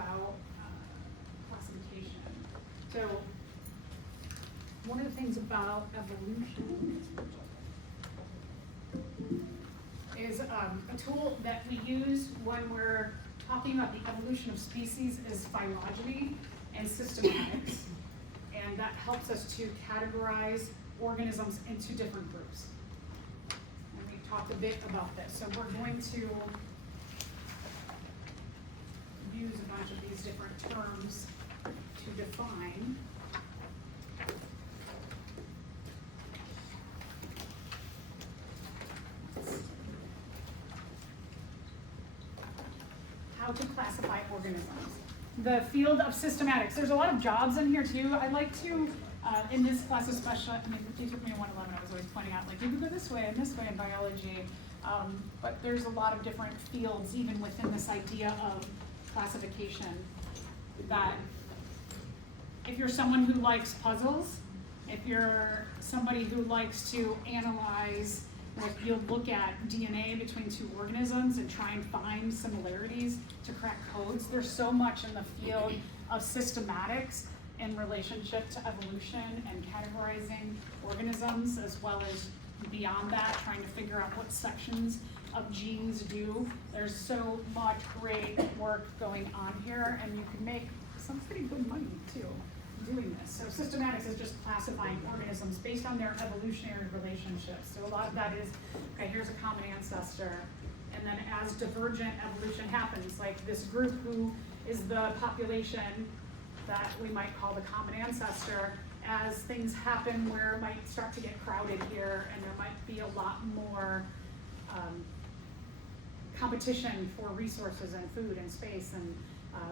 about classification. So one of the things about evolution is a tool that we use when we're talking about the evolution of species is phylogeny and systematics, and that helps us to categorize organisms into different groups. And we talked a bit about this, so we're going to use a bunch of these different terms to define how to classify organisms. The field of systematics. There's a lot of jobs in here too. I like to, in this class especially, I mean, you took me in 111, I was always pointing out, like, you could go this way and this way in biology, but there's a lot of different fields even within this idea of classification, that if you're someone who likes puzzles, if you're somebody who likes to analyze, like, you'll look at DNA between two organisms and try and find similarities to crack codes. There's so much in the field of systematics in relationship to evolution and categorizing organisms, as well as beyond that, trying to figure out what sections of genes do. There's so much great work going on here, and you can make some pretty good money too doing this. So systematics is just classifying organisms based on their evolutionary relationships. So a lot of that is, okay, here's a common ancestor, and then as divergent evolution happens, like this group who is the population that we might call the common ancestor, as things happen where it might start to get crowded here, and there might be a lot more competition for resources and food and space, and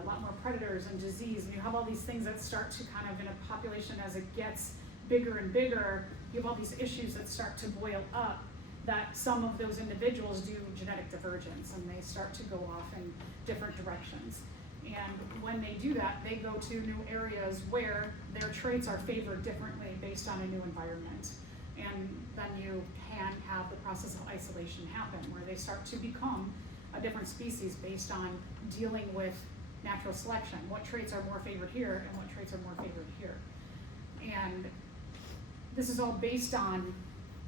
a lot more predators and disease, and you have all these things that start to kind of, in a population as it gets bigger and bigger, you have all these issues that start to boil up, that some of those individuals do genetic divergence, and they start to go off in different directions. And when they do that, they go to new areas where their traits are favored differently based on a new environment. And then you can have the process of isolation happen, where they start to become a different species based on dealing with natural selection. What traits are more favored here and what traits are more favored here. And this is all based on,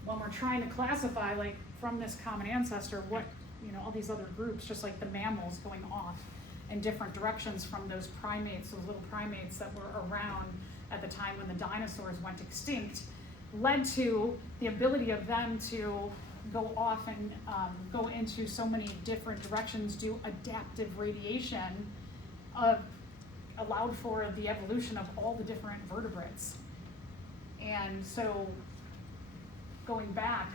when we're trying to classify, like, from this common ancestor, what, you know, all these other groups, just like the mammals going off in different directions from those primates, those little primates that were around at the time when the dinosaurs went extinct, led to the ability of them to go off and go into so many different directions, do adaptive radiation, allowed for the evolution of all the different vertebrates. And so going back,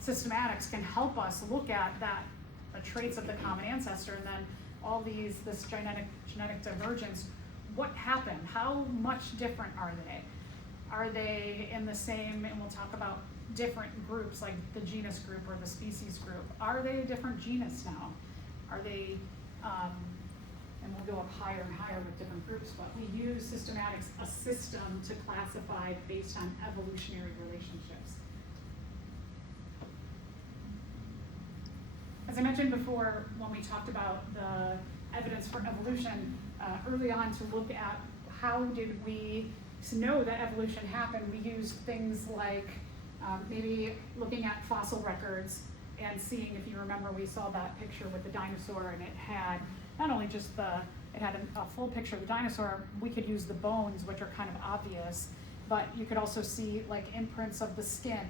systematics can help us look at that, the traits of the common ancestor, and then all this genetic divergence. What happened? How much different are they? Are they in the same, and we'll talk about different groups, like the genus group or the species group. Are they a different genus now? Are they, and we'll go up higher and higher with different groups, but we use systematics, a system to classify based on evolutionary relationships. As I mentioned before, when we talked about the evidence for evolution, early on, to look at how did we know that evolution happened, we used things like maybe looking at fossil records and seeing, if you remember, we saw that picture with the dinosaur, and it had not only just it had a full picture of the dinosaur. We could use the bones, which are kind of obvious, but you could also see like imprints of the skin,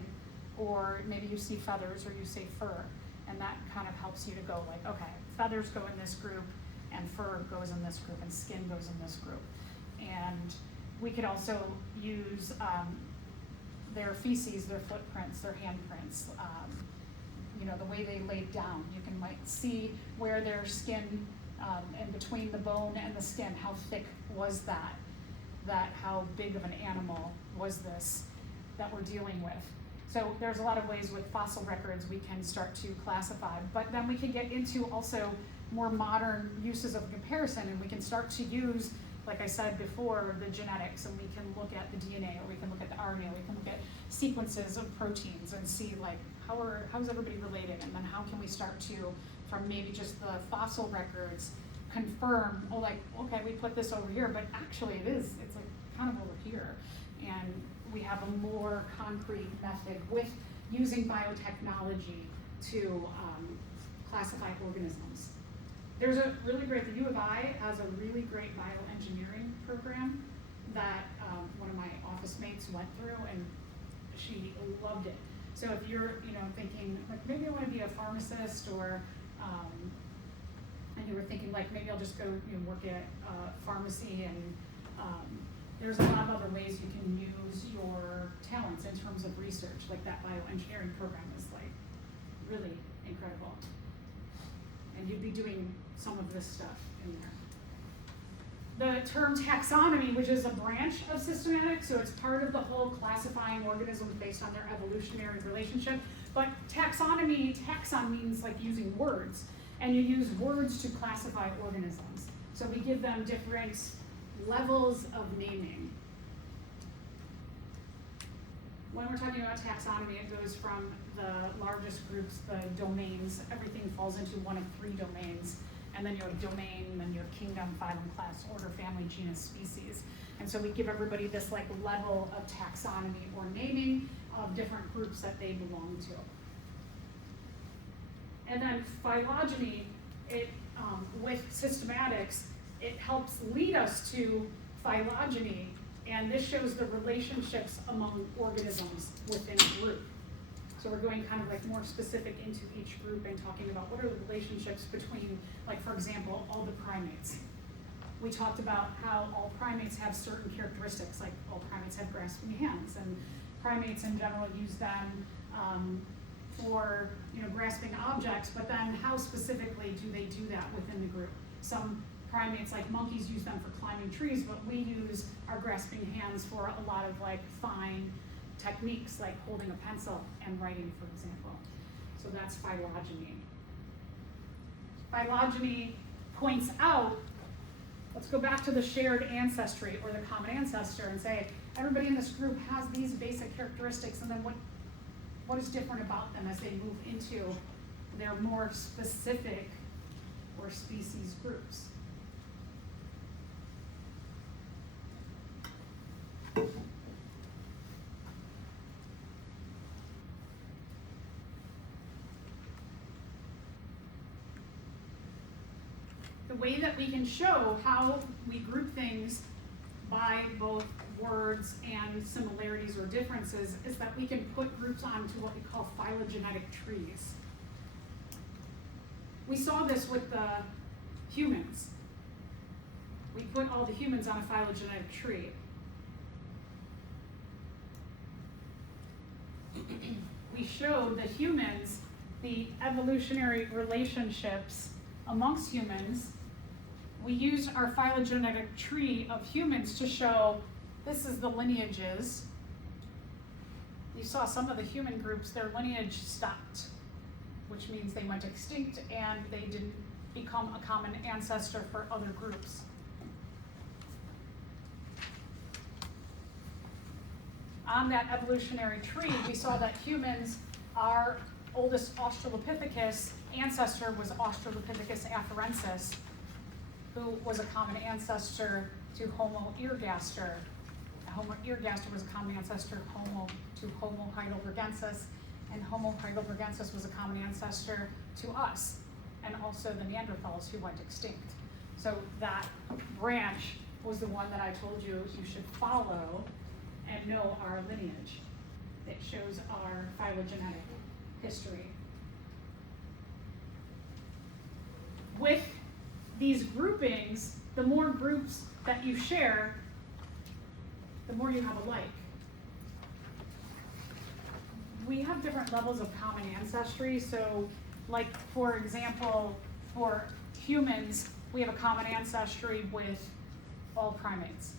or maybe you see feathers or you see fur, and that kind of helps you to go like, okay, feathers go in this group, and fur goes in this group, and skin goes in this group. And we could also use their feces, their footprints, their handprints, you know, the way they laid down. You can might see where their skin, in between the bone and the skin, how thick was that how big of an animal was this that we're dealing with. So there's a lot of ways with fossil records we can start to classify, but then we can get into also more modern uses of comparison, and we can start to use, like I said before, the genetics, and we can look at the DNA, or we can look at the RNA, we can look at sequences of proteins and see like how's everybody related, and then how can we start to, from maybe just the fossil records, confirm, oh, like, okay, we put this over here, but actually it's like kind of over here. And we have a more concrete method with using biotechnology to classify organisms. There's a really great, the U of I has a really great bioengineering program that one of my office mates went through, and she loved it. So if you're, thinking, like, maybe I want to be a pharmacist, or and you were thinking, like, maybe I'll just go work at pharmacy, and there's a lot of other ways you can use your talents in terms of research. Like, that bioengineering program is like really incredible. And you'd be doing some of this stuff in there. The term taxonomy, which is a branch of systematics, so it's part of the whole classifying organisms based on their evolutionary relationship. But taxonomy, taxon means like using words, and you use words to classify organisms. So we give them different levels of naming. When we're talking about taxonomy, it goes from the largest groups, the domains. Everything falls into one of 3 domains. And then you have domain, and then you have kingdom, phylum, class, order, family, genus, species. And so we give everybody this like level of taxonomy or naming of different groups that they belong to. And then phylogeny, with systematics, it helps lead us to phylogeny, and this shows the relationships among organisms within a group. So we're going kind of like more specific into each group and talking about what are the relationships between, like, for example, all the primates. We talked about how all primates have certain characteristics, like all primates have grasping hands, and primates in general use them for grasping objects, but then how specifically do they do that within the group? Some primates, like monkeys, use them for climbing trees, but we use our grasping hands for a lot of like fine techniques, like holding a pencil and writing, for example. So that's phylogeny. Phylogeny points out, let's go back to the shared ancestry or the common ancestor and say, everybody in this group has these basic characteristics, and then what is different about them as they move into their more specific or species groups. The way that we can show how we group things by both words and similarities or differences is that we can put groups onto what we call phylogenetic trees. We saw this with the humans. We put all the humans on a phylogenetic tree. We showed the humans, the evolutionary relationships amongst humans. We used our phylogenetic tree of humans to show this is the lineages. You saw some of the human groups, their lineage stopped, which means they went extinct and they didn't become a common ancestor for other groups. On that evolutionary tree, we saw that humans, our oldest Australopithecus ancestor was Australopithecus afarensis, who was a common ancestor to Homo ergaster. Homo ergaster was a common ancestor to Homo heidelbergensis, and Homo heidelbergensis was a common ancestor to us, and also the Neanderthals who went extinct. So that branch was the one that I told you should follow and know our lineage. It shows our phylogenetic history. With these groupings, the more groups that you share, the more you have alike. We have different levels of common ancestry. So, like, for example, for humans, we have a common ancestry with all primates.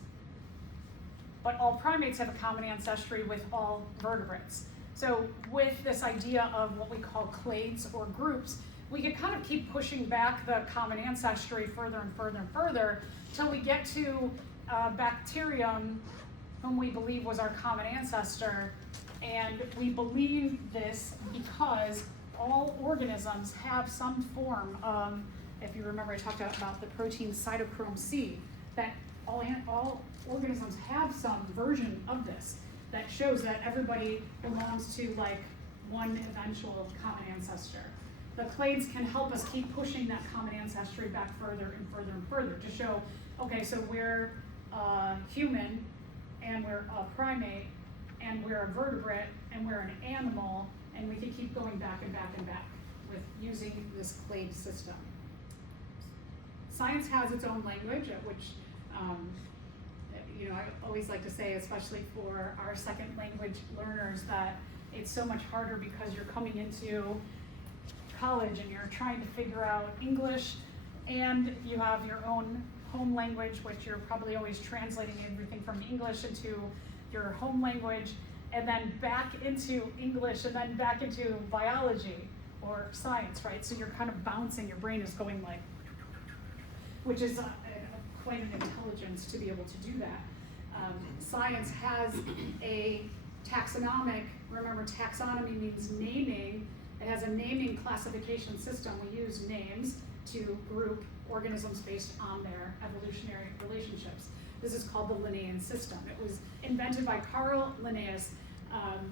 But all primates have a common ancestry with all vertebrates. So with this idea of what we call clades or groups, we could kind of keep pushing back the common ancestry further and further and further till we get to bacterium, whom we believe was our common ancestor. And we believe this because all organisms have some form of if you remember, I talked about the protein cytochrome C, that all organisms have some version of this that shows that everybody belongs to like one eventual common ancestor. The clades can help us keep pushing that common ancestry back further and further and further to show, okay, so we're human, and we're a primate, and we're a vertebrate, and we're an animal, and we can keep going back and back and back with using this clade system. Science has its own language, which I always like to say, especially for our second language learners, that it's so much harder because you're coming into college and you're trying to figure out English, and you have your own home language, which you're probably always translating everything from English into your home language, and then back into English, and then back into biology or science, right? So you're kind of bouncing, your brain is going like, which is quite an intelligence to be able to do that. Science has a taxonomic, remember taxonomy means naming. It has a naming classification system. We use names to group organisms based on their evolutionary relationships. This is called the Linnaean system. It was invented by Carl Linnaeus.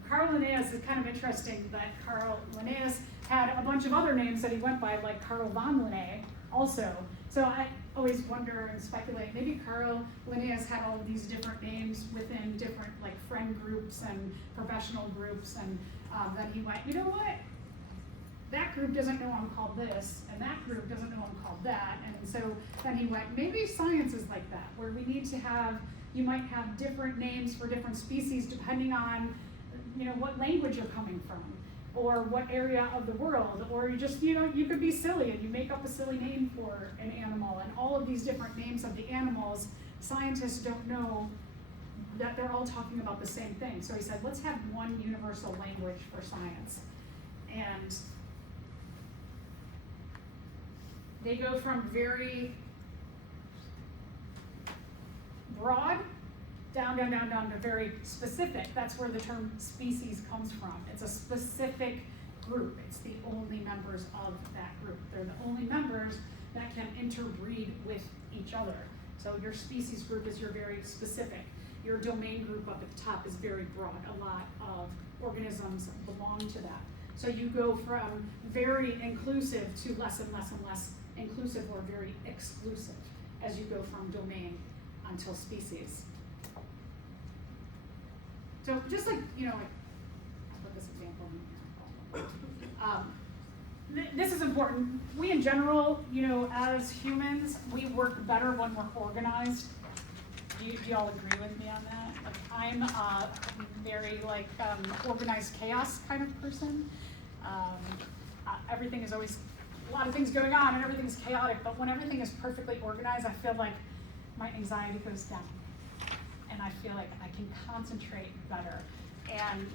Carl Linnaeus is kind of interesting that Carl Linnaeus had a bunch of other names that he went by, like Carl von Linné also. So I always wonder and speculate, maybe Carl Linnaeus had all of these different names within different like friend groups and professional groups, and then he went, you know what? That group doesn't know I'm called this, and that group doesn't know I'm called that. And so then he went, maybe science is like that, where we need to have, you might have different names for different species depending on, what language you're coming from, or what area of the world, or you just, you could be silly and you make up a silly name for an animal, and all of these different names of the animals, scientists don't know that they're all talking about the same thing. So he said, let's have one universal language for science. And they go from very broad down to very specific. That's where the term species comes from. It's a specific group. It's the only members of that group. They're the only members that can interbreed with each other. So your species group is your very specific. Your domain group up at the top is very broad. A lot of organisms belong to that. So you go from very inclusive to less and less and less inclusive, or very exclusive, as you go from domain until species. So just like, I'll put this example in here. This is important. We in general, as humans, we work better when we're organized. Do y'all agree with me on that? Like, I'm a very organized chaos kind of person. Everything is always a lot of things going on and everything's chaotic, but when everything is perfectly organized, I feel like my anxiety goes down and I feel like I can concentrate better. And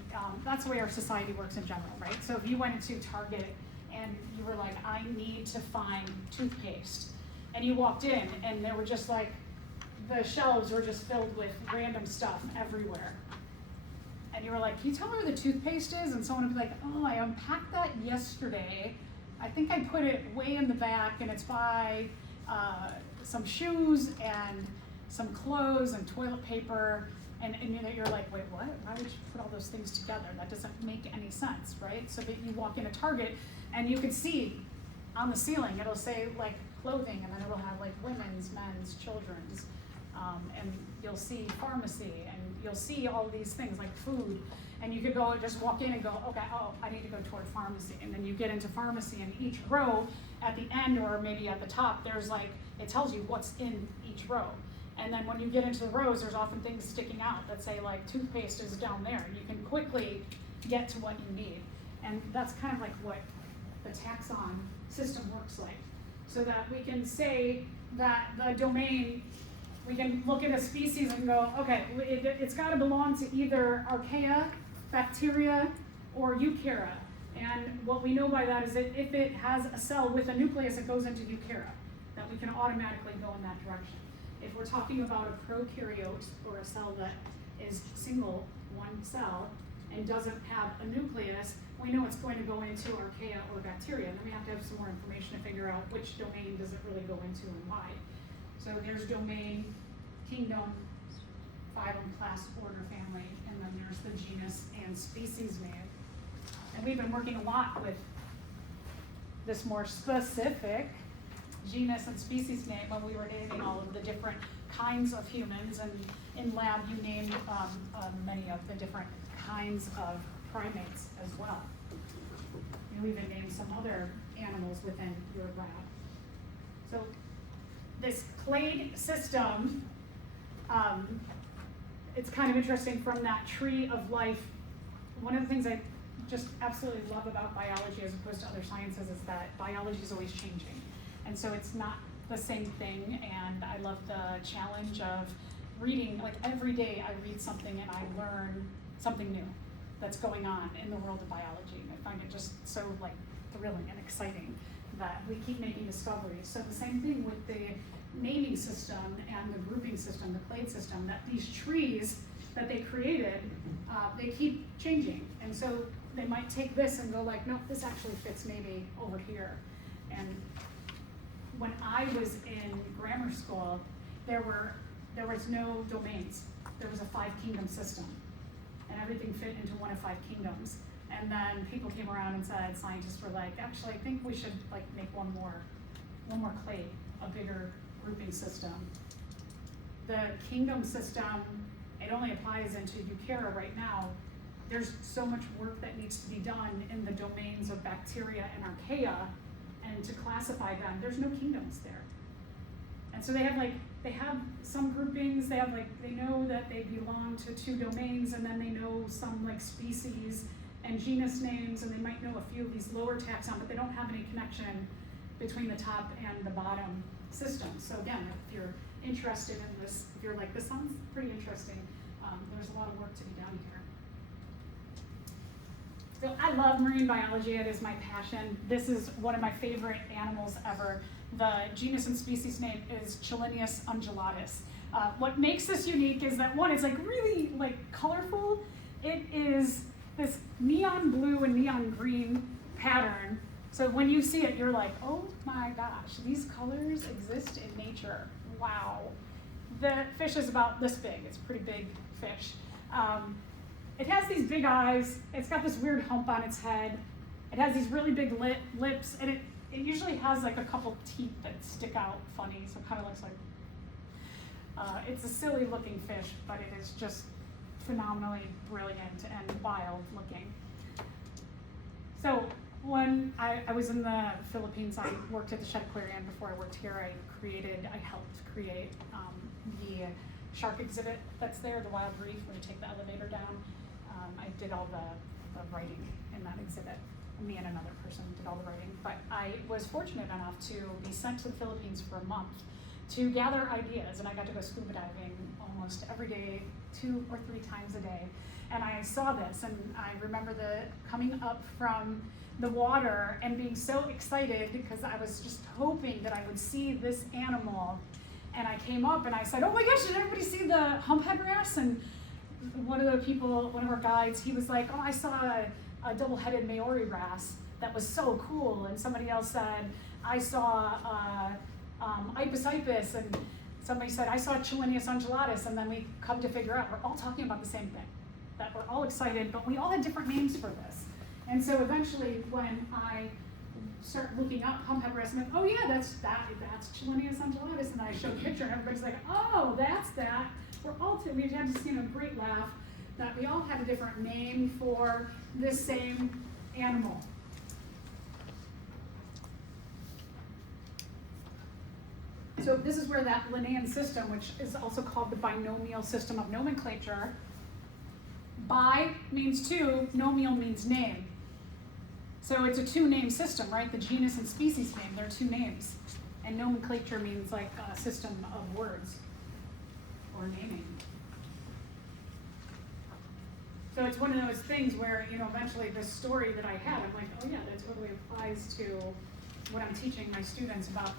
that's the way our society works in general, right? So if you went into Target and you were like, I need to find toothpaste, and you walked in and there were just like, the shelves were just filled with random stuff everywhere. And you were like, can you tell me where the toothpaste is? And someone would be like, oh, I unpacked that yesterday. I think I put it way in the back, and it's by some shoes and some clothes and toilet paper. And you're like, wait, what? Why would you put all those things together? That doesn't make any sense, right? So that you walk into Target and you can see on the ceiling, it'll say like clothing, and then it'll have like women's, men's, children's. And you'll see pharmacy, and you'll see all these things like food, and you could go just walk in and go, okay, I need to go toward pharmacy, and then you get into pharmacy, and each row at the end or maybe at the top, there's like, it tells you what's in each row. And then when you get into the rows, there's often things sticking out that say like toothpaste is down there, and you can quickly get to what you need. And that's kind of like what the taxon system works like, so that we can say that the domain, we can look at a species and go, okay, it's got to belong to either archaea, bacteria, or eukarya. And what we know by that is that if it has a cell with a nucleus, it goes into eukarya, that we can automatically go in that direction. If we're talking about a prokaryote, or a cell that is single, one cell, and doesn't have a nucleus, we know it's going to go into archaea or bacteria, and then we have to have some more information to figure out which domain does it really go into and why. So there's domain, kingdom, phylum, class, order, family, and then there's the genus and species name. And we've been working a lot with this more specific genus and species name when we were naming all of the different kinds of humans, and in lab you named many of the different kinds of primates as well. You even named some other animals within your lab. So this clade system, it's kind of interesting from that tree of life. One of the things I just absolutely love about biology as opposed to other sciences is that biology is always changing. And so it's not the same thing, and I love the challenge of reading. Like every day I read something and I learn something new that's going on in the world of biology. And I find it just so like thrilling and exciting that we keep making discoveries. So the same thing with the naming system and the grouping system, the clade system, that these trees that they created, they keep changing. And so they might take this and go like, no, this actually fits maybe over here. And when I was in grammar school, there was no domains. There was a 5-kingdom system, and everything fit into one of 5 kingdoms. And then people came around and said, scientists were like, actually, I think we should like make one more clade, a bigger grouping system. The kingdom system, it only applies into Eukarya right now. There's so much work that needs to be done in the domains of bacteria and archaea, and to classify them, there's no kingdoms there. And so they have some groupings, they know that they belong to 2 domains, and then they know some like species and genus names, and they might know a few of these lower taxon, but they don't have any connection between the top and the bottom systems. So again, if you're interested in this, if you're like, this sounds pretty interesting, there's a lot of work to be done here. So I love marine biology, it is my passion. This is one of my favorite animals ever. The genus and species name is Chileneus undulatus. What makes this unique is that one, it's like really like colorful. It is this neon blue and neon green pattern. So when you see it, you're like, oh my gosh, these colors exist in nature. Wow. The fish is about this big, it's a pretty big fish. It has these big eyes, it's got this weird hump on its head, it has these really big lips, and it usually has like a couple teeth that stick out funny, so it kind of looks like, it's a silly looking fish, but it is just phenomenally brilliant and wild looking. So when I was in the Philippines, I worked at the Shedd Aquarium. Before I worked here, I helped create the shark exhibit that's there, the wild reef, where you take the elevator down. I did all the writing in that exhibit. Me and another person did all the writing. But I was fortunate enough to be sent to the Philippines for a month to gather ideas, and I got to go scuba diving almost every day, 2 or 3 times a day. And I saw this, and I remember coming up from the water and being so excited because I was just hoping that I would see this animal. And I came up and I said, oh my gosh, did everybody see the humphead wrasse? And one of our guides, he was like, oh, I saw a double-headed Maori wrasse that was so cool. And somebody else said, I saw Ipus ipus, and somebody said, I saw Chileneus undulatus. And then we come to figure out we're all talking about the same thing, that we're all excited, but we all had different names for this. And so eventually when I start looking up humphead wrasse, I'm like, oh yeah, that's Chileneus undulatus, and I show a picture, and everybody's like, oh, that's that. We had just a great laugh that we all had a different name for this same animal. So this is where that Linnaean system, which is also called the binomial system of nomenclature. Bi means 2, nomial means name. So it's a 2-name system, right? The genus and species name, they're 2 names. And nomenclature means like a system of words or naming. So it's one of those things where, eventually this story that I had, I'm like, oh yeah, that totally applies to what I'm teaching my students about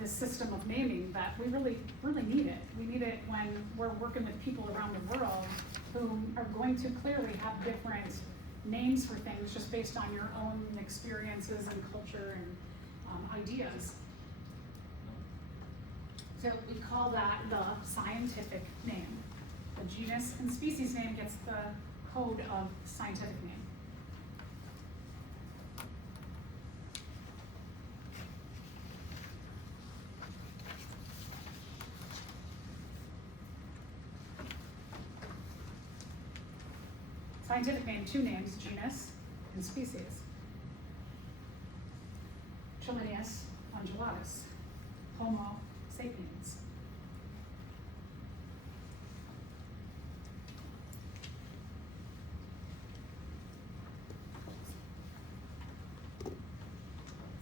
this system of naming, that we really, really need it. We need it when we're working with people around the world who are going to clearly have different names for things just based on your own experiences and culture and ideas. So we call that the scientific name. The genus and species name gets the code of scientific name. Scientific name, two names, genus and species. Chileneus undulatus, Homo sapiens.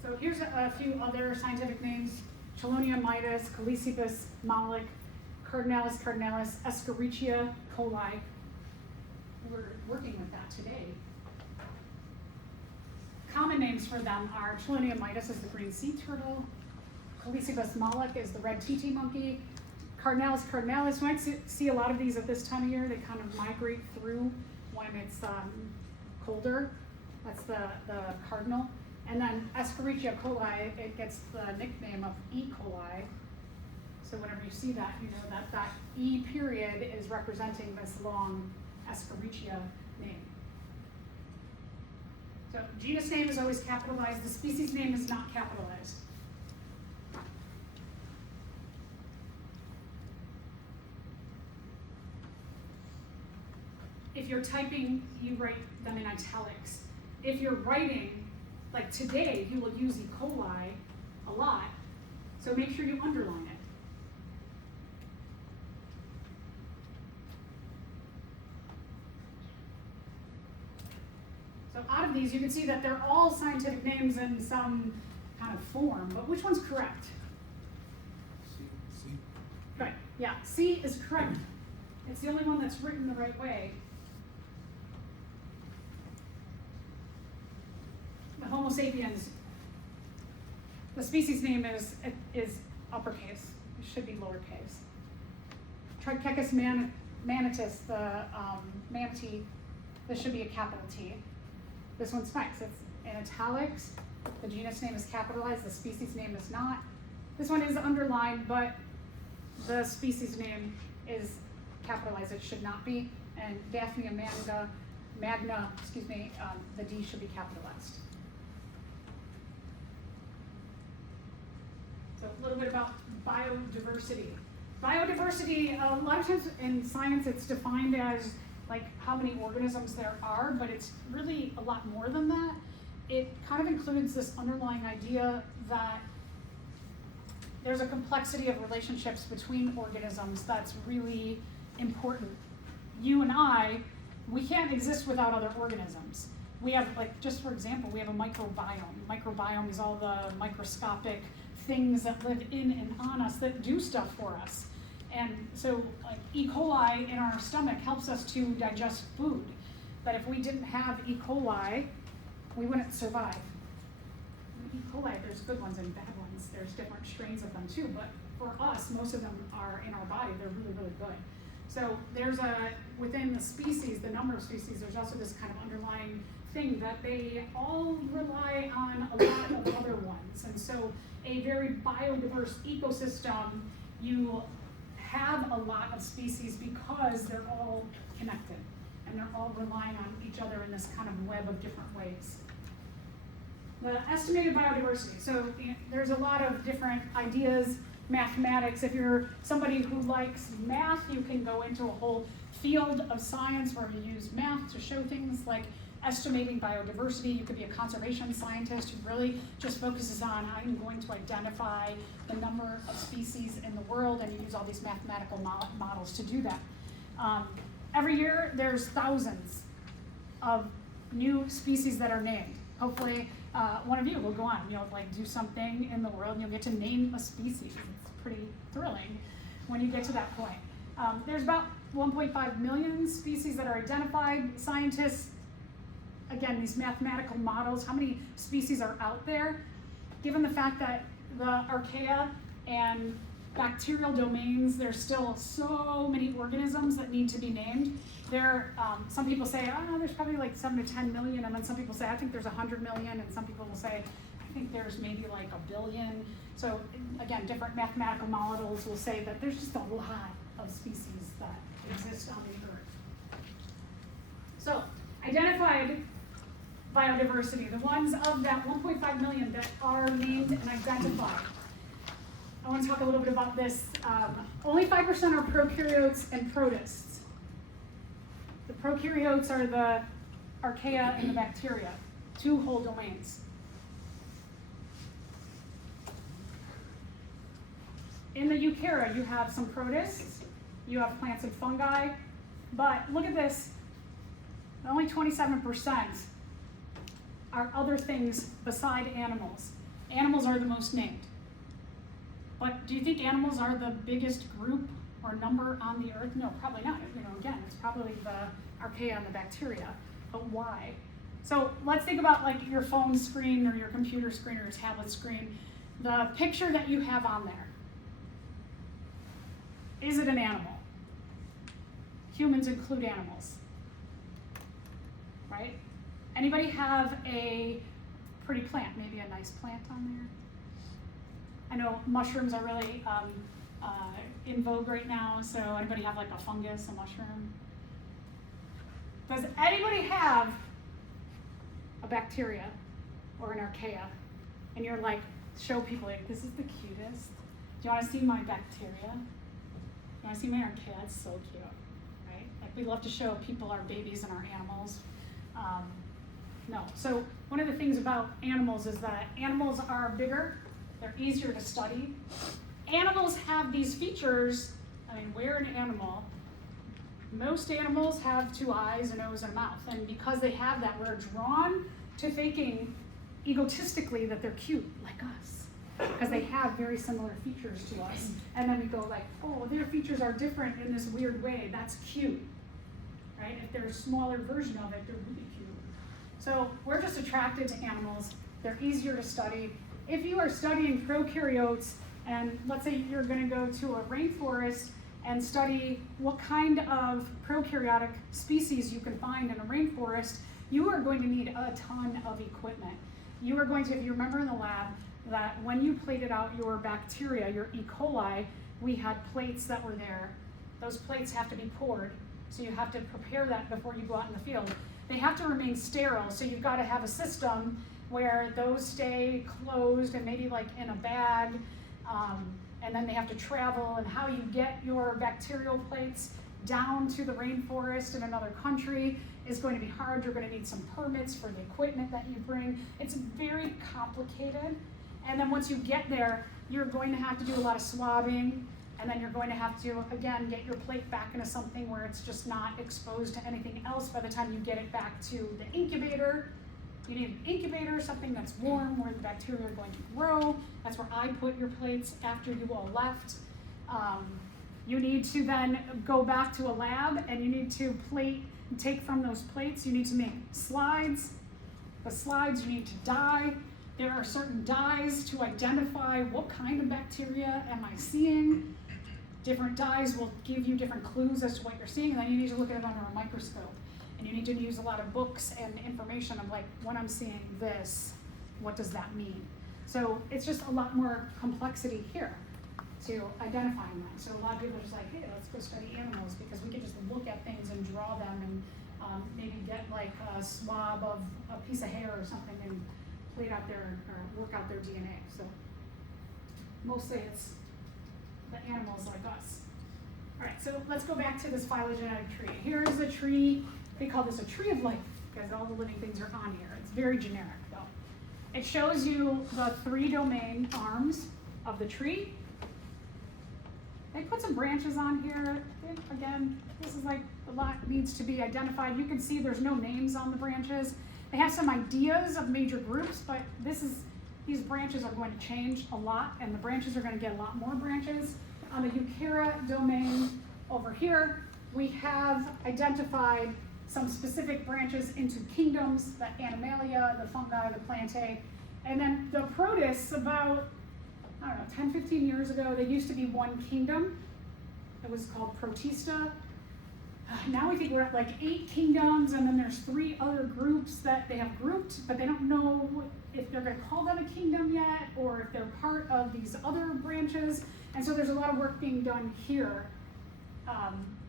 So here's a few other scientific names: Chelonia mitis, Calicebus maulic, Cardinalis cardinalis, Escherichia coli. We're working with that today. Common names for them are Chelonia mitis is the green sea turtle, Calicebus maulic is the red TT monkey, Cardinalis cardinalis. You might see a lot of these at this time of year. They kind of migrate through when it's colder. That's the cardinal. And then Escherichia coli, it gets the nickname of E. coli. So whenever you see that, you know that E period is representing this long Escherichia name. So genus name is always capitalized. The species name is not capitalized. If you're typing, you write them in italics. If you're writing, like today, you will use E. coli a lot, so make sure you underline it. So out of these, you can see that they're all scientific names in some kind of form, but which one's correct? C. Right, yeah, C is correct. It's the only one that's written the right way. The Homo sapiens, the species name is uppercase. It should be lowercase. Trichechus manatus, the manatee, this should be a capital T. This one's nice. It's in italics. The genus name is capitalized. The species name is not. This one is underlined, but the species name is capitalized. It should not be. And Daphnia magna, the D should be capitalized. So a little bit about biodiversity. Biodiversity, a lot of times in science it's defined as like how many organisms there are, but it's really a lot more than that. It kind of includes this underlying idea that there's a complexity of relationships between organisms that's really important. You and I, we can't exist without other organisms. We have, like, just for example, we have a microbiome. Microbiome is all the microscopic things that live in and on us that do stuff for us. And so, like, E. coli in our stomach helps us to digest food. But if we didn't have E. coli, we wouldn't survive. E. coli, there's good ones and bad ones. There's different strains of them too, but for us, most of them are in our body. They're really, really good. So there's within the species, the number of species, there's also this kind of underlying thing that they all rely on a lot of other ones. And so a very biodiverse ecosystem, you have a lot of species because they're all connected and they're all relying on each other in this kind of web of different ways. The estimated biodiversity. So there's a lot of different ideas, mathematics. If you're somebody who likes math, you can go into a whole field of science where you use math to show things like estimating biodiversity. You could be a conservation scientist who really just focuses on I'm going to identify the number of species in the world, and you use all these mathematical models to do that. Every year there's thousands of new species that are named. Hopefully one of you will go on, like do something in the world and you'll get to name a species. It's pretty thrilling when you get to that point. There's about 1.5 million species that are identified. Scientists, again, these mathematical models, how many species are out there? Given the fact that the archaea and bacterial domains, there's still so many organisms that need to be named. Some people say, there's probably like 7 to 10 million, and then some people say, I think there's 100 million, and some people will say, I think there's maybe like 1 billion. So again, different mathematical models will say that there's just a lot of species that exist on the Earth. So, identified biodiversity, the ones of that 1.5 million that are named and identified. I want to talk a little bit about this. Only 5% are prokaryotes and protists. The prokaryotes are the archaea and the bacteria, 2 whole domains. In the eukarya, you have some protists, you have plants and fungi, but look at this, only 27% are other things beside animals. Animals are the most named. But do you think animals are the biggest group or number on the Earth? No, probably not. Again, it's probably the archaea and the bacteria. But why? So let's think about like your phone screen or your computer screen or your tablet screen. The picture that you have on there. Is it an animal? Humans include animals, right? Anybody have a pretty plant, maybe a nice plant on there? I know mushrooms are really in vogue right now, so anybody have like a fungus, a mushroom? Does anybody have a bacteria or an archaea? And you're like, show people, like, this is the cutest. Do you want to see my bacteria? You want to see my archaea? It's so cute, right? Like, we love to show people our babies and our animals. No. So one of the things about animals is that animals are bigger, they're easier to study. Animals have these features. I mean, we're an animal. Most animals have 2 eyes, a nose, and a mouth. And because they have that, we're drawn to thinking egotistically that they're cute, like us. Because they have very similar features to us. And then we go like, oh, their features are different in this weird way. That's cute, right? If they're a smaller version of it, they're really cute. So we're just attracted to animals. They're easier to study. If you are studying prokaryotes, and let's say you're going to go to a rainforest and study what kind of prokaryotic species you can find in a rainforest, you are going to need a ton of equipment. You are going to, if you remember in the lab, that when you plated out your bacteria, your E. coli, we had plates that were there. Those plates have to be poured, so you have to prepare that before you go out in the field. They have to remain sterile, so you've got to have a system where those stay closed and maybe like in a bag, and then they have to travel, and how you get your bacterial plates down to the rainforest in another country is going to be hard. You're going to need some permits for the equipment that you bring. It's very complicated. And then once you get there, you're going to have to do a lot of swabbing, and then you're going to have to, again, get your plate back into something where it's just not exposed to anything else by the time you get it back to the incubator. You need an incubator, something that's warm, where the bacteria are going to grow. That's where I put your plates after you all left. You need to then go back to a lab, and you need to take from those plates. You need to make slides. The slides you need to dye. There are certain dyes to identify what kind of bacteria am I seeing. Different dyes will give you different clues as to what you're seeing, and then you need to look at it under a microscope. And you need to use a lot of books and information of like, when I'm seeing this, what does that mean? So it's just a lot more complexity here to identifying that. So a lot of people are just like, hey, let's go study animals, because we can just look at things and draw them and maybe get like a swab of a piece of hair or something and plate out their, or work out their DNA. So mostly it's the animals like us. All right, so let's go back to this phylogenetic tree. Here is a tree. They call this a tree of life, because all the living things are on here. It's very generic, though. It shows you the 3 domain arms of the tree. They put some branches on here. Again, this is like a lot needs to be identified. You can see there's no names on the branches. They have some ideas of major groups, but these branches are going to change a lot, and the branches are going to get a lot more branches. On the eukarya domain over here, we have identified some specific branches into kingdoms, the Animalia, the fungi, the plantae, and then the protists, about I don't know, 10, 15 years ago, they used to be one kingdom. It was called Protista. Now we think we're at like 8 kingdoms, and then there's 3 other groups that they have grouped, but they don't know if they're going to call them a kingdom yet, or if they're part of these other branches. And so there's a lot of work being done here.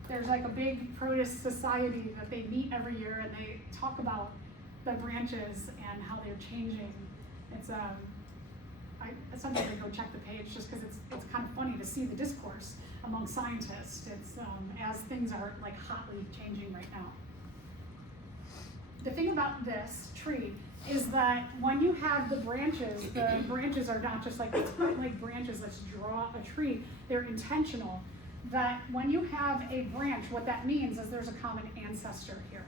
There's like a big protist society that they meet every year, and they talk about the branches and how they're changing. It's sometimes I go check the page just because it's kind of funny to see the discourse among scientists. It's as things are like hotly changing right now. The thing about this tree is that when you have the branches are not just like, let's put like branches, let's draw a tree. They're intentional. That when you have a branch, what that means is there's a common ancestor here.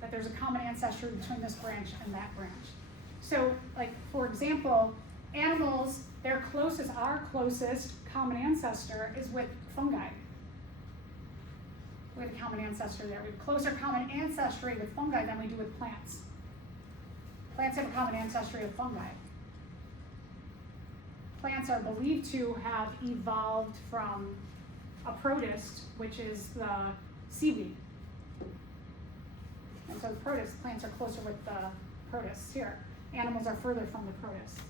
That there's a common ancestor between this branch and that branch. So, like, for example, animals, our closest common ancestor is with fungi. We have a common ancestor there. We have closer common ancestry with fungi than we do with plants. Plants have a common ancestry of fungi. Plants are believed to have evolved from a protist, which is the seaweed. And so the protist, plants are closer with the protists here. Animals are further from the protists.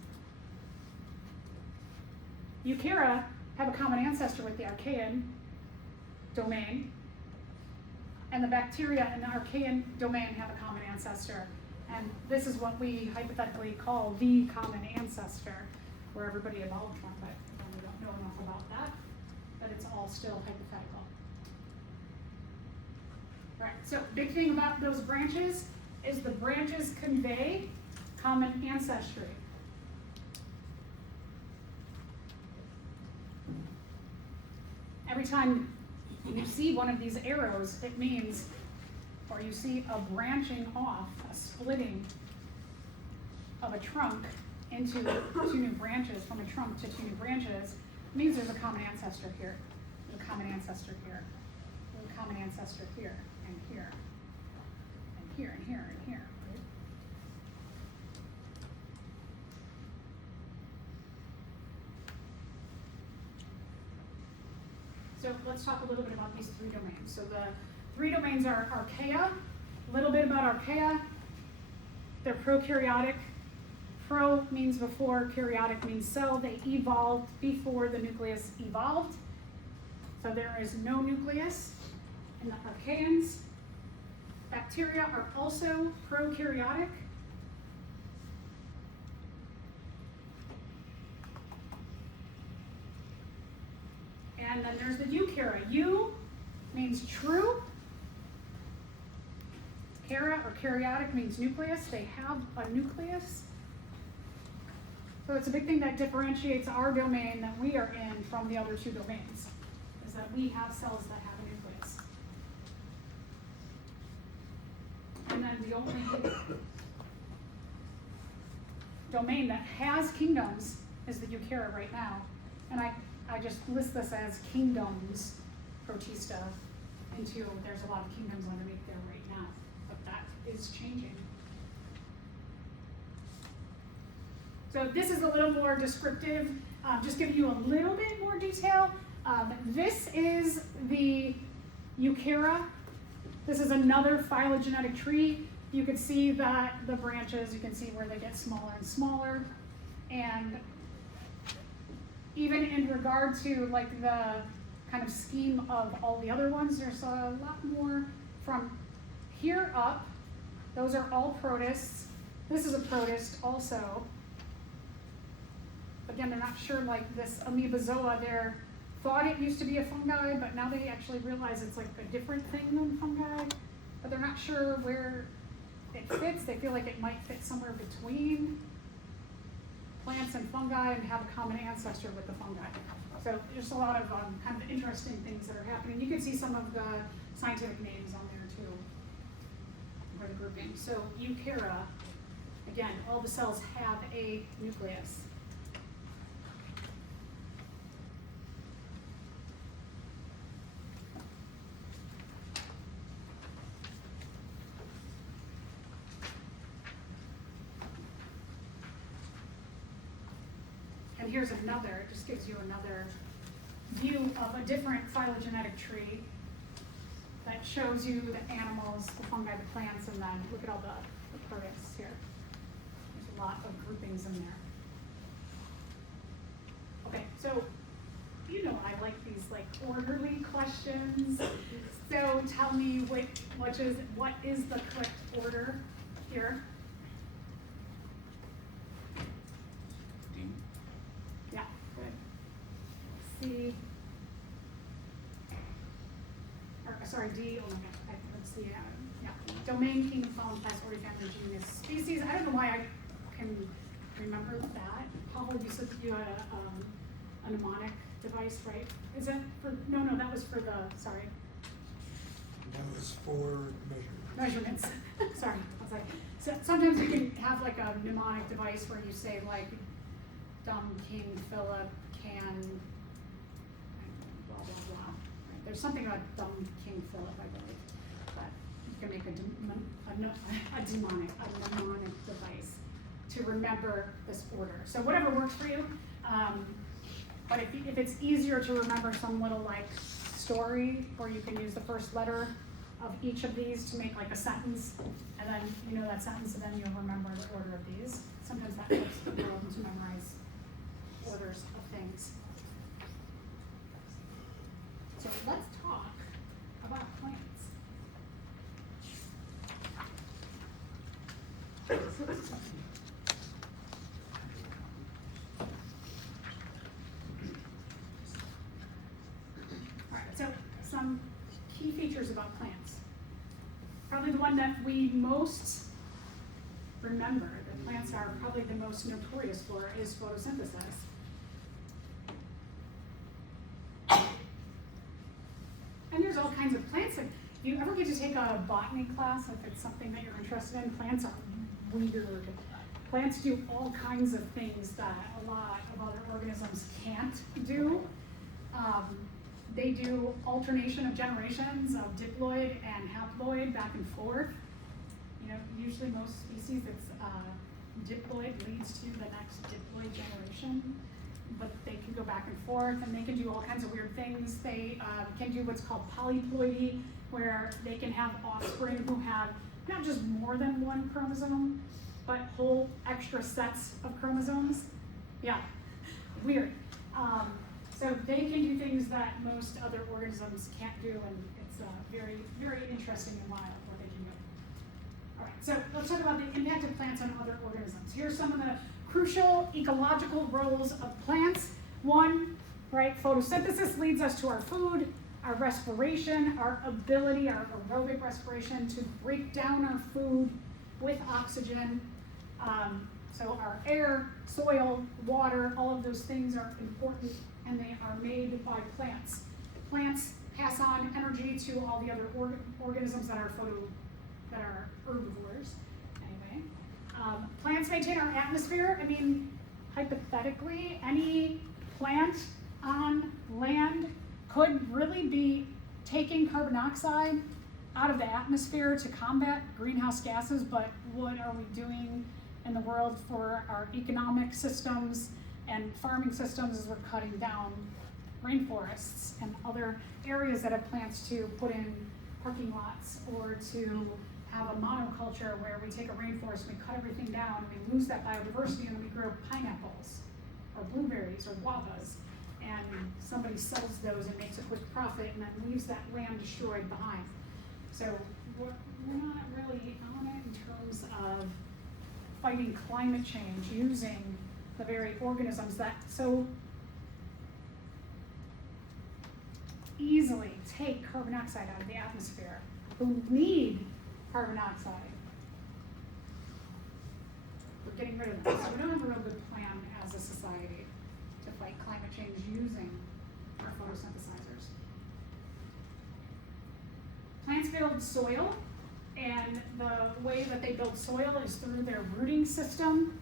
Eukarya have a common ancestor with the Archaean domain, and the bacteria in the Archaean domain have a common ancestor. And this is what we hypothetically call the common ancestor, where everybody evolved from, but we don't know enough about that. But it's all still hypothetical. All right, so big thing about those branches is the branches convey common ancestry. Every time you see one of these arrows, it means, or you see a branching off, a splitting of a trunk into 2 new branches, from a trunk to 2 new branches, it means there's a common ancestor here, there's a common ancestor here, there's a common ancestor here, and here, and here, and here, and here. Right? So let's talk a little bit about these 3 domains. So the 3 domains are archaea. A little bit about archaea. They're prokaryotic. Pro means before, karyotic means cell. They evolved before the nucleus evolved. So there is no nucleus in the archaeans. Bacteria are also prokaryotic. And then there's the eukarya. Eu means true. Kara or karyotic means nucleus. They have a nucleus. So it's a big thing that differentiates our domain that we are in from the other 2 domains, is that we have cells that have a nucleus. And then the only domain that has kingdoms is the eukarya right now. And I just list this as kingdoms, Protista, until there's a lot of kingdoms underneath there right now. But that is changing. So this is a little more descriptive, just giving you a little bit more detail. This is the eukarya. This is another phylogenetic tree. You can see that the branches, you can see where they get smaller and smaller. And even in regard to like the kind of scheme of all the other ones, there's a lot more from here up. Those are all protists. This is a protist also. Again, they're not sure, like this amoebozoa, they thought it used to be a fungi, but now they actually realize it's like a different thing than fungi, but they're not sure where it fits. They feel like it might fit somewhere between plants and fungi and have a common ancestor with the fungi. So there's a lot of kind of interesting things that are happening. You can see some of the scientific names on there too, for the grouping. So eukarya, again, all the cells have a nucleus. And here's another, it just gives you another view of a different phylogenetic tree that shows you the animals, the fungi, the plants, and then look at all the protists here. There's a lot of groupings in there. Okay, so you know I like these like orderly questions. So tell me what is the correct order here? D. Yeah, good. C. Or sorry, D. Oh my God. Let's see. Yeah. Domain, kingdom, fauna, class, order, family, genus, species. I don't know why I can remember that. Paul, you said you had a mnemonic device, right? Is that for? No, that was for the. Sorry. That was for Measurements. Sorry, I was like, so sometimes you can have like a mnemonic device where you say like, dumb King Philip can, blah, blah, blah. Right? There's something about dumb King Philip, I believe, but you can make a mnemonic device to remember this order. So whatever works for you, but if it's easier to remember some little like story, or you can use the first letter of each of these to make like a sentence, and then you know that sentence, and then you'll remember the order of these. Sometimes that helps people to memorize orders of things. So let's talk about plants. All right, so some key features about plants. Probably the one that we most remember, that plants are probably the most notorious for, is photosynthesis. And there's all kinds of plants. If you ever get to take a botany class, if it's something that you're interested in, plants are weird. Plants do all kinds of things that a lot of other organisms can't do. They do alternation of generations of diploid and haploid back and forth. You know, usually most species, it's diploid leads to the next diploid generation, but they can go back and forth, and they can do all kinds of weird things. They can do what's called polyploidy, where they can have offspring who have not just more than one chromosome, but whole extra sets of chromosomes. Yeah, weird. So they can do things that most other organisms can't do, and it's very, very interesting and wild what they can do. All right, so let's talk about the impact of plants on other organisms. Here are some of the crucial ecological roles of plants. One, right, photosynthesis leads us to our food, our respiration, our ability, our aerobic respiration to break down our food with oxygen. So our air, soil, water, all of those things are important, and they are made by plants. Plants pass on energy to all the other organisms that are herbivores. Anyway, plants maintain our atmosphere. I mean, hypothetically, any plant on land could really be taking carbon dioxide out of the atmosphere to combat greenhouse gases, but what are we doing in the world for our economic systems and farming systems as we're cutting down rainforests and other areas that have plants to put in parking lots, or to have a monoculture where we take a rainforest and we cut everything down and we lose that biodiversity, and we grow pineapples or blueberries or guavas, and somebody sells those and makes a quick profit and then leaves that land destroyed behind. So we're not really on it in terms of fighting climate change using the very organisms that so easily take carbon dioxide out of the atmosphere, who need carbon dioxide. We're getting rid of them. So we don't have a real good plan as a society to fight climate change using our photosynthesizers. Plants build soil, and the way that they build soil is through their rooting system.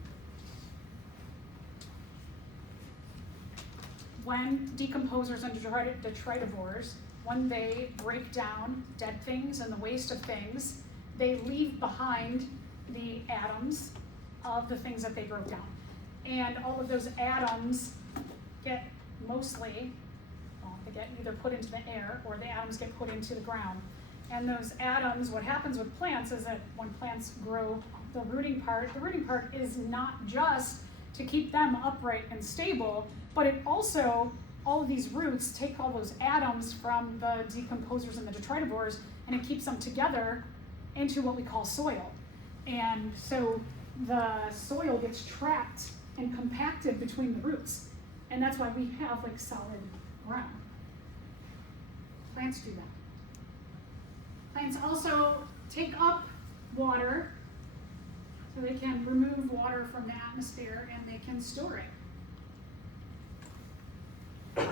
When decomposers and detritivores, when they break down dead things and the waste of things, they leave behind the atoms of the things that they broke down. and all of those atoms get mostly, well, they get either put into the air or the atoms get put into the ground. And those atoms, what happens with plants is that when plants grow, the rooting part is not just to keep them upright and stable, but it also, all of these roots take all those atoms from the decomposers and the detritivores, and it keeps them together into what we call soil. And so the soil gets trapped and compacted between the roots. And that's why we have like solid ground. Plants do that. Plants also take up water, so they can remove water from the atmosphere and they can store it.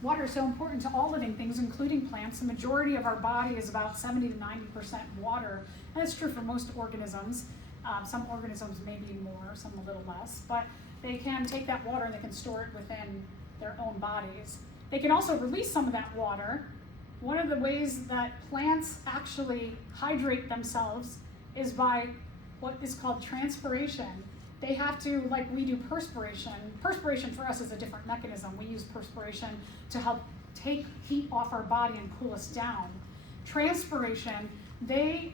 Water is so important to all living things, including plants. The majority of our body is about 70 to 90% water. And that's true for most organisms. Some organisms may be more, some a little less, but they can take that water and they can store it within their own bodies. They can also release some of that water. One of the ways that plants actually hydrate themselves is by what is called transpiration. They have to, like we do perspiration. Perspiration for us is a different mechanism. We use perspiration to help take heat off our body and cool us down. Transpiration, they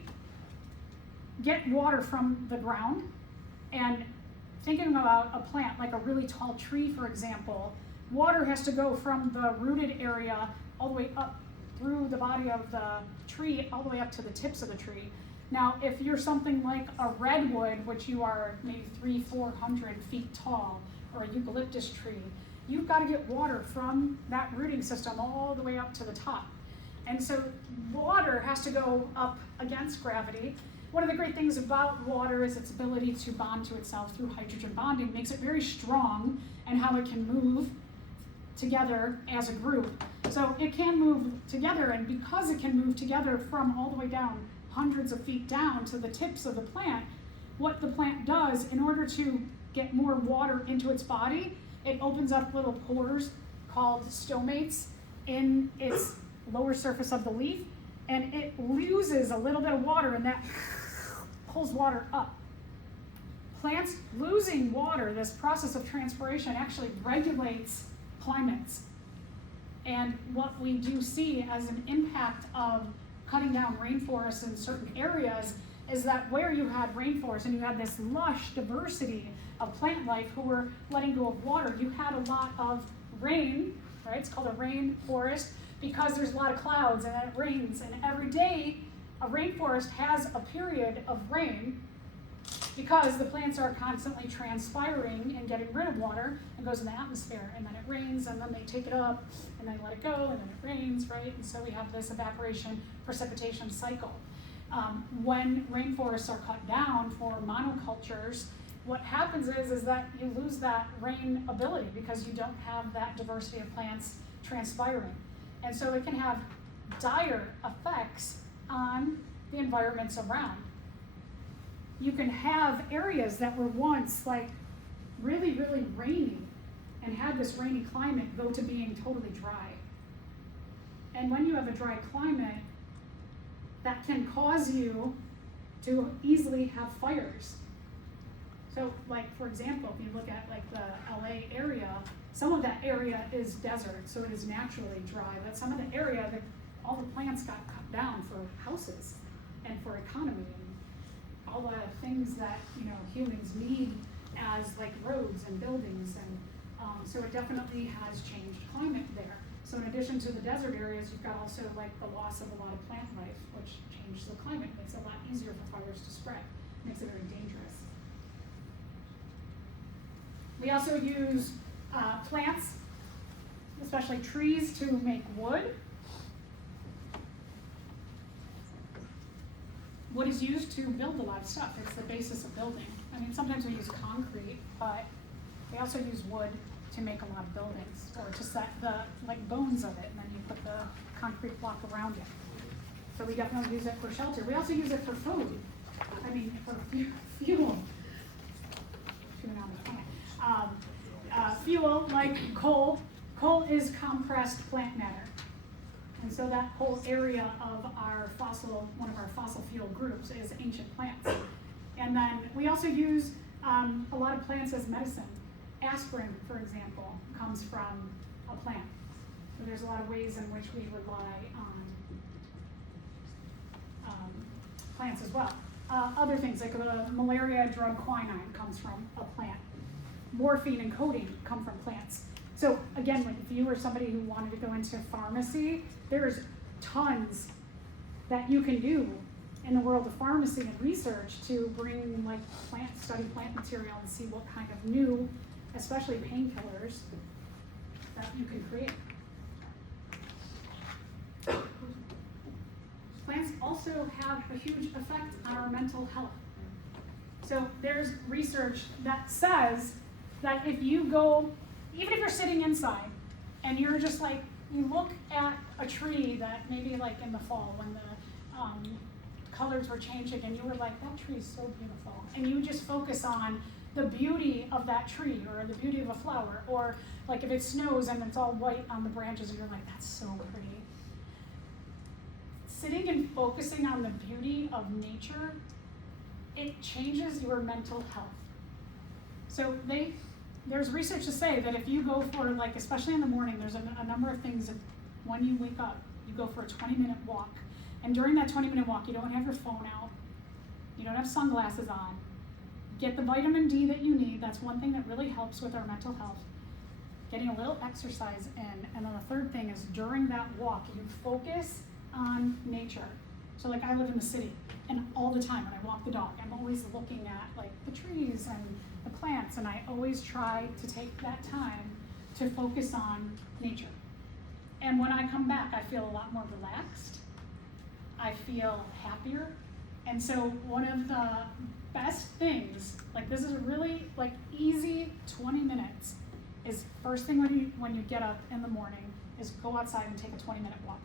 get water from the ground, and thinking about a plant like a really tall tree, for example, water has to go from the rooted area all the way up through the body of the tree, all the way up to the tips of the tree. Now, if you're something like a redwood, which you are maybe 300-400 feet tall, or a eucalyptus tree, you've got to get water from that rooting system all the way up to the top. And so water has to go up against gravity. One of the great things about water is its ability to bond to itself through hydrogen bonding, makes it very strong, and how it can move together as a group. So it can move together, and because it can move together from all the way down, hundreds of feet down to the tips of the plant, what the plant does in order to get more water into its body, it opens up little pores called stomates in its lower surface of the leaf, and it loses a little bit of water, and that pulls water up. Plants losing water, this process of transpiration, actually regulates climates. And what we do see as an impact of cutting down rainforests in certain areas is that where you had rainforests and you had this lush diversity of plant life who were letting go of water, you had a lot of rain, right? It's called a rainforest because there's a lot of clouds and then it rains. And every day a rainforest has a period of rain because the plants are constantly transpiring and getting rid of water and goes in the atmosphere, and then it rains, and then they take it up, and then let it go, and then it rains, right? And so we have this evaporation precipitation cycle. When rainforests are cut down for monocultures, what happens is that you lose that rain ability because you don't have that diversity of plants transpiring. And so it can have dire effects on the environments around. You can have areas that were once like really, really rainy and had this rainy climate go to being totally dry. And when you have a dry climate, that can cause you to easily have fires. So like, for example, if you look at like the LA area, some of that area is desert, so it is naturally dry, but some of the area, all the plants got cut down for houses and for economy and all the things that humans need as like roads and buildings, and so it definitely has changed climate there. So in addition to the desert areas, you've got also like the loss of a lot of plant life, which changes the climate, makes it a lot easier for fires to spread, makes it very dangerous. We also use plants, especially trees, to make wood. Wood is used to build a lot of stuff. It's the basis of building. I mean, sometimes we use concrete, but we also use wood to make a lot of buildings, or to set the bones of it, and then you put the concrete block around it. So we definitely use it for shelter. We also use it for food. I mean, for fuel. Fuel like coal. Coal is compressed plant matter. And so that whole area of our one of our fossil fuel groups is ancient plants. And then we also use A lot of plants as medicine. Aspirin, for example, comes from a plant. So there's a lot of ways in which we rely on plants as well. Other things like the malaria drug quinine comes from a plant. Morphine and codeine come from plants. So again, like if you were somebody who wanted to go into pharmacy, there's tons that you can do in the world of pharmacy and research to bring like study plant material and see what kind of new, especially painkillers, that you can create. Plants also have a huge effect on our mental health. So there's research that says that if you go, even if you're sitting inside and you're just like, you look at a tree that maybe like in the fall when the colors were changing and you were like, that tree is so beautiful. And you just focus on the beauty of that tree or the beauty of a flower, or like if it snows and it's all white on the branches and you're like, that's so pretty. Sitting and focusing on the beauty of nature, it changes your mental health. So there's research to say that if you go for, like, especially in the morning, there's a number of things that when you wake up, you go for a 20-minute walk. And during that 20-minute walk, you don't have your phone out, you don't have sunglasses on, get the vitamin D that you need. That's one thing that really helps with our mental health. Getting a little exercise in. And then the third thing is during that walk, you focus on nature. So like I live in the city, and all the time when I walk the dog, I'm always looking at like the trees and the plants, and I always try to take that time to focus on nature. And when I come back, I feel a lot more relaxed. I feel happier. And so one of the best things, like this is a really like easy 20 minutes, is first thing when you get up in the morning is go outside and take a 20-minute walk.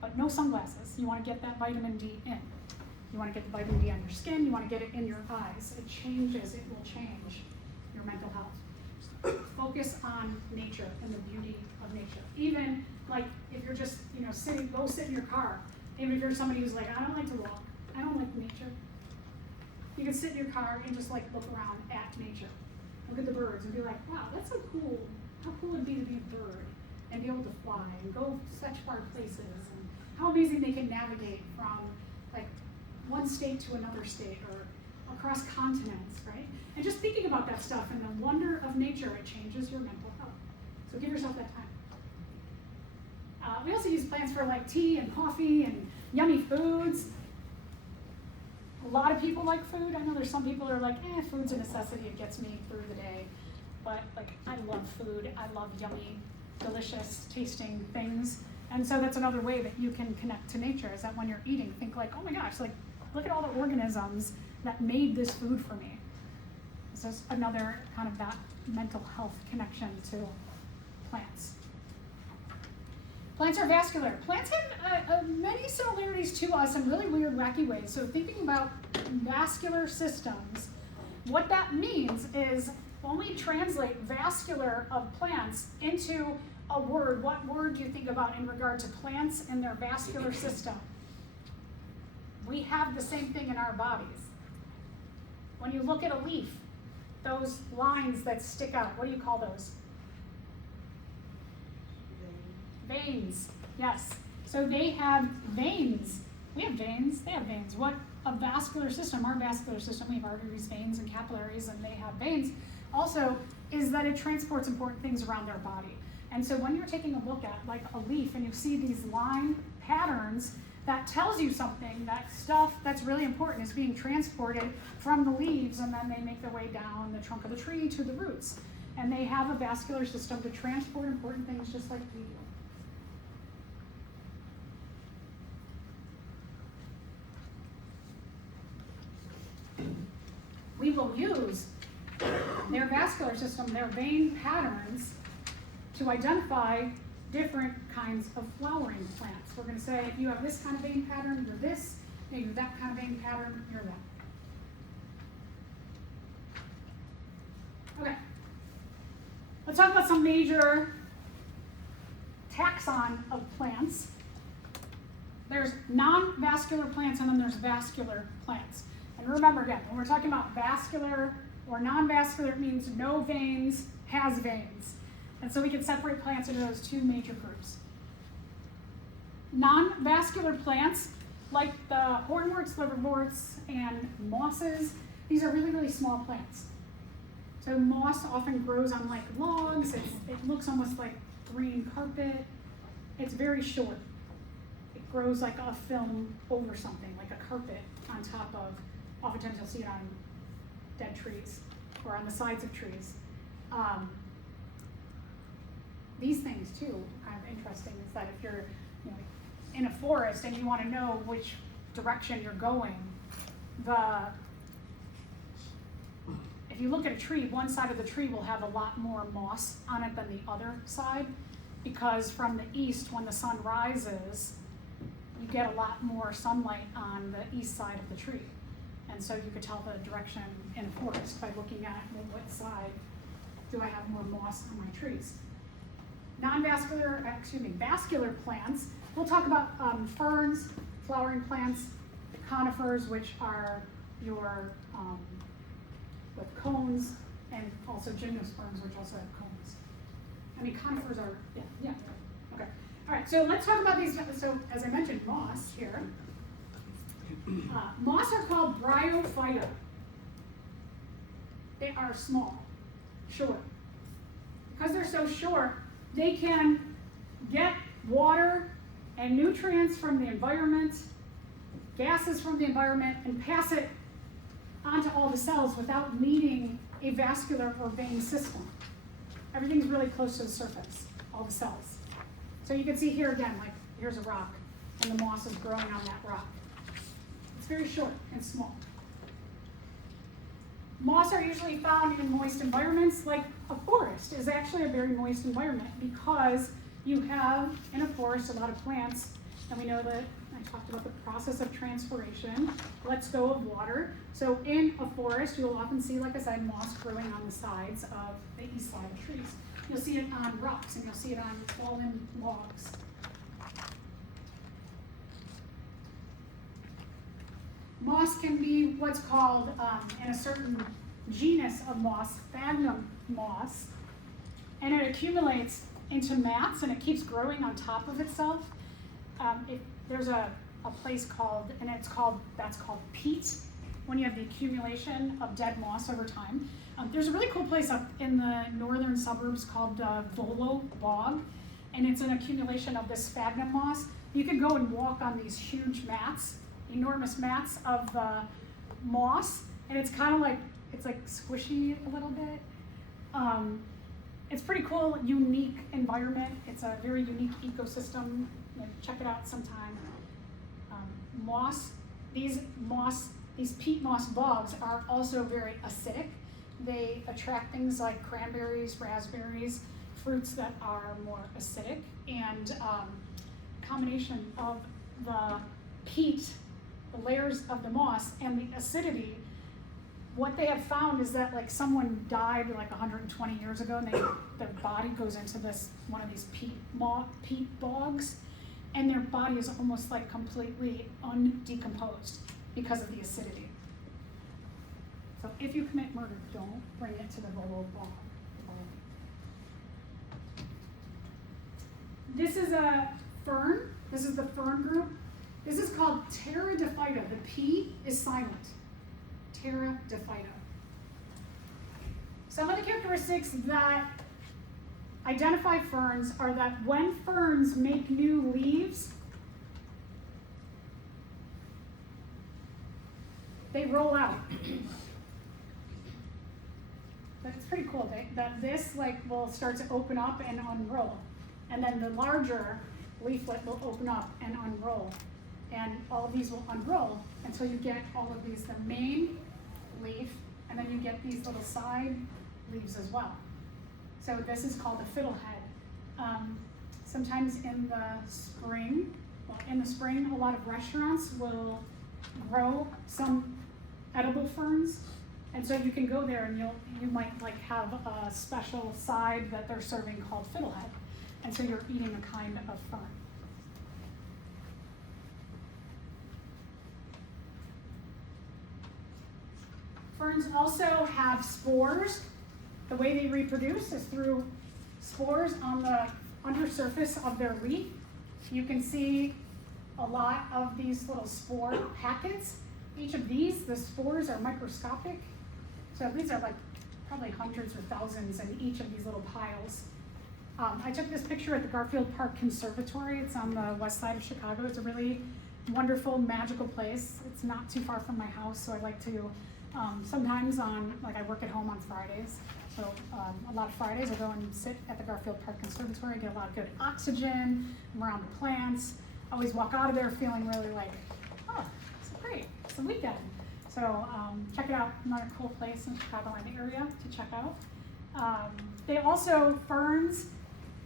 But no sunglasses. You want to get that vitamin D in. You want to get the vitamin D on your skin. You want to get it in your eyes. It will change your mental health. Focus on nature and the beauty of nature. Even like if you're just, go sit in your car. Even if you're somebody who's like, I don't like to walk. I don't like nature. You can sit in your car and just like look around at nature. Look at the birds and be like, wow, that's so cool. How cool would it be to be a bird and be able to fly and go such far places, and how amazing they can navigate from like one state to another state or across continents, right? And just thinking about that stuff and the wonder of nature, it changes your mental health. So give yourself that time. We also use plants for like tea and coffee and yummy foods. A lot of people like food. I know there's some people who are like, food's a necessity, it gets me through the day. But like, I love food. I love yummy, delicious tasting things. And so that's another way that you can connect to nature, is that when you're eating, think like, oh my gosh, like look at all the organisms that made this food for me. So it's another kind of that mental health connection to plants. Plants are vascular. Plants have many similarities to us in really weird, wacky ways. So thinking about vascular systems, what that means is when we translate vascular of plants into a word, what word do you think about in regard to plants and their vascular system? We have the same thing in our bodies. When you look at a leaf, those lines that stick out, what do you call those? Veins, yes. So they have veins. We have veins, they have veins. What a vascular system, our vascular system, we have arteries, veins, and capillaries, and they have veins, also is that it transports important things around their body. And so when you're taking a look at like a leaf and you see these line patterns, that tells you something, that stuff that's really important is being transported from the leaves, and then they make their way down the trunk of the tree to the roots. And they have a vascular system to transport important things just like we do. We will use their vascular system, their vein patterns, to identify different kinds of flowering plants. We're going to say, if you have this kind of vein pattern, you're this. If you have that kind of vein pattern, you're that. Okay. Let's talk about some major taxon of plants. There's non-vascular plants, and then there's vascular plants. And remember again, when we're talking about vascular or non-vascular means no veins, has veins. And so we can separate plants into those two major groups. Non-vascular plants, like the hornworts, liverworts, and mosses, these are really, really small plants. So moss often grows on like logs. It looks almost like green carpet. It's very short. It grows like a film over something, like a carpet on top of, oftentimes you'll see it on dead trees or on the sides of trees. These things too, kind of interesting, is that if you're in a forest and you want to know which direction you're going, if you look at a tree, one side of the tree will have a lot more moss on it than the other side, because from the east, when the sun rises, you get a lot more sunlight on the east side of the tree. And so you could tell the direction in a forest by looking at, well, what side do I have more moss on my trees? Vascular plants. We'll talk about ferns, flowering plants, conifers, which are your with cones, and also gymnosperms, which also have cones. I mean, conifers are, yeah. Okay. All right, so let's talk about these. So as I mentioned, moss here. Moss are called bryophyta. They are small, short. Because they're so short, they can get water and nutrients from the environment, gases from the environment, and pass it onto all the cells without needing a vascular or vein system. Everything's really close to the surface, all the cells. So you can see here again, like here's a rock, and the moss is growing on that rock. It's very short and small. Moss are usually found in moist environments, like a forest is actually a very moist environment, because you have in a forest a lot of plants, and we know that I talked about the process of transpiration, lets go of water. So in a forest, you'll often see, like I said, moss growing on the sides of the east side of trees. You'll see it on rocks, and you'll see it on fallen logs. Moss can be what's called, in a certain genus of moss, sphagnum moss, and it accumulates into mats, and it keeps growing on top of itself. There's a place called, and that's called peat, when you have the accumulation of dead moss over time. There's a really cool place up in the northern suburbs called Volo Bog, and it's an accumulation of this sphagnum moss. You can go and walk on these huge mats, enormous mats of moss, and it's kind of like, it's like squishy a little bit. It's pretty cool, unique environment. It's a very unique ecosystem. Check it out sometime. These peat moss bogs are also very acidic. They attract things like cranberries, raspberries, fruits that are more acidic, and combination of the peat, the layers of the moss, and the acidity. What they have found is that, like, someone died like 120 years ago, and their body goes into one of these peat bogs, and their body is almost like completely undecomposed because of the acidity. So if you commit murder, don't bring it to the Volo Bog. This is a fern. This is the fern group. This is called Pteridophyta. The P is silent. Pteridophyta. Some of the characteristics that identify ferns are that when ferns make new leaves, they roll out. But it's pretty cool that this will start to open up and unroll, and then the larger leaflet will open up and unroll, and all of these will unroll until you get all of these, the main leaf, and then you get these little side leaves as well. So this is called a fiddlehead. Sometimes in the spring, a lot of restaurants will grow some edible ferns, and so you can go there and you might have a special side that they're serving called fiddlehead, and so you're eating a kind of fern. Ferns also have spores. The way they reproduce is through spores on the undersurface of their leaf. You can see a lot of these little spore packets. Each of these, the spores are microscopic. So these are like probably hundreds or thousands in each of these little piles. I took this picture at the Garfield Park Conservatory. It's on the west side of Chicago. It's a really wonderful, magical place. It's not too far from my house, so I like to, sometimes I work at home on Fridays. So a lot of Fridays I go and sit at the Garfield Park Conservatory, get a lot of good oxygen, I'm around the plants. I always walk out of there feeling really like, oh, it's great, it's a weekend. So check it out, another cool place in Chicagoland area to check out. They also, ferns,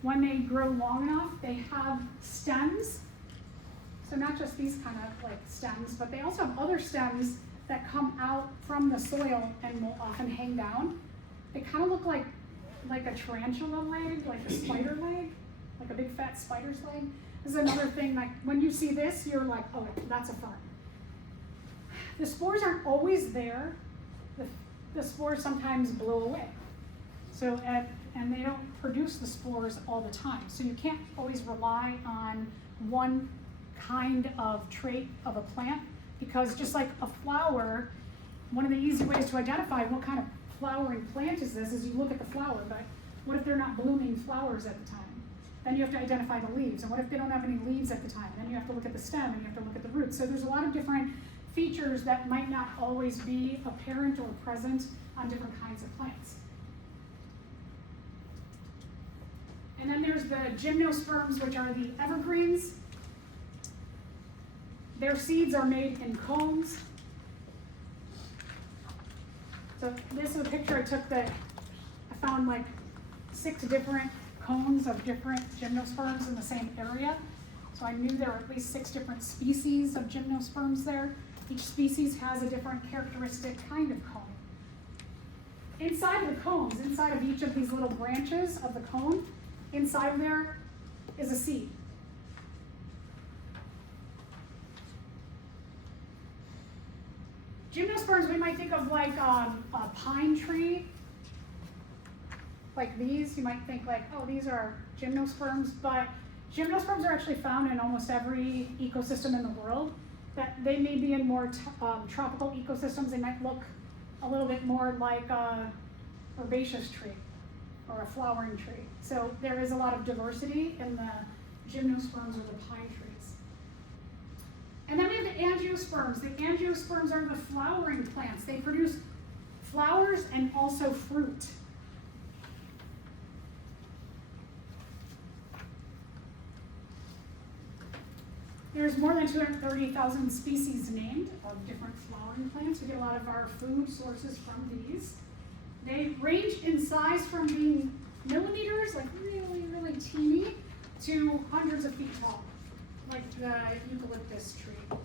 when they grow long enough, they have stems. So not just these kind of like stems, but they also have other stems that come out from the soil and will often hang down. They kind of look like a tarantula leg, like a spider leg, like a big fat spider's leg. This is another thing, like when you see this, you're like, oh, that's a fern. The spores aren't always there. The spores sometimes blow away. So, and they don't produce the spores all the time. So you can't always rely on one kind of trait of a plant, because just like a flower, one of the easy ways to identify what kind of flowering plant is this is you look at the flower, but what if they're not blooming flowers at the time? Then you have to identify the leaves, and what if they don't have any leaves at the time? Then you have to look at the stem, and you have to look at the roots. So there's a lot of different features that might not always be apparent or present on different kinds of plants. And then there's the gymnosperms, which are the evergreens. Their seeds are made in cones. So this is a picture I took that I found like 6 different cones of different gymnosperms in the same area. So I knew there were at least 6 different species of gymnosperms there. Each species has a different characteristic kind of cone. Inside of the cones, inside of each of these little branches of the cone, inside there is a seed. Gymnosperms we might think of like a pine tree, like these. You might think like, oh, these are gymnosperms, but gymnosperms are actually found in almost every ecosystem in the world. That they may be in more tropical ecosystems. They might look a little bit more like a herbaceous tree or a flowering tree. So there is a lot of diversity in the gymnosperms or the pine trees. And then we have the angiosperms. The angiosperms are the flowering plants. They produce flowers and also fruit. There's more than 230,000 species named of different flowering plants. We get a lot of our food sources from these. They range in size from being millimeters, like really, really teeny, to hundreds of feet tall, like the eucalyptus tree.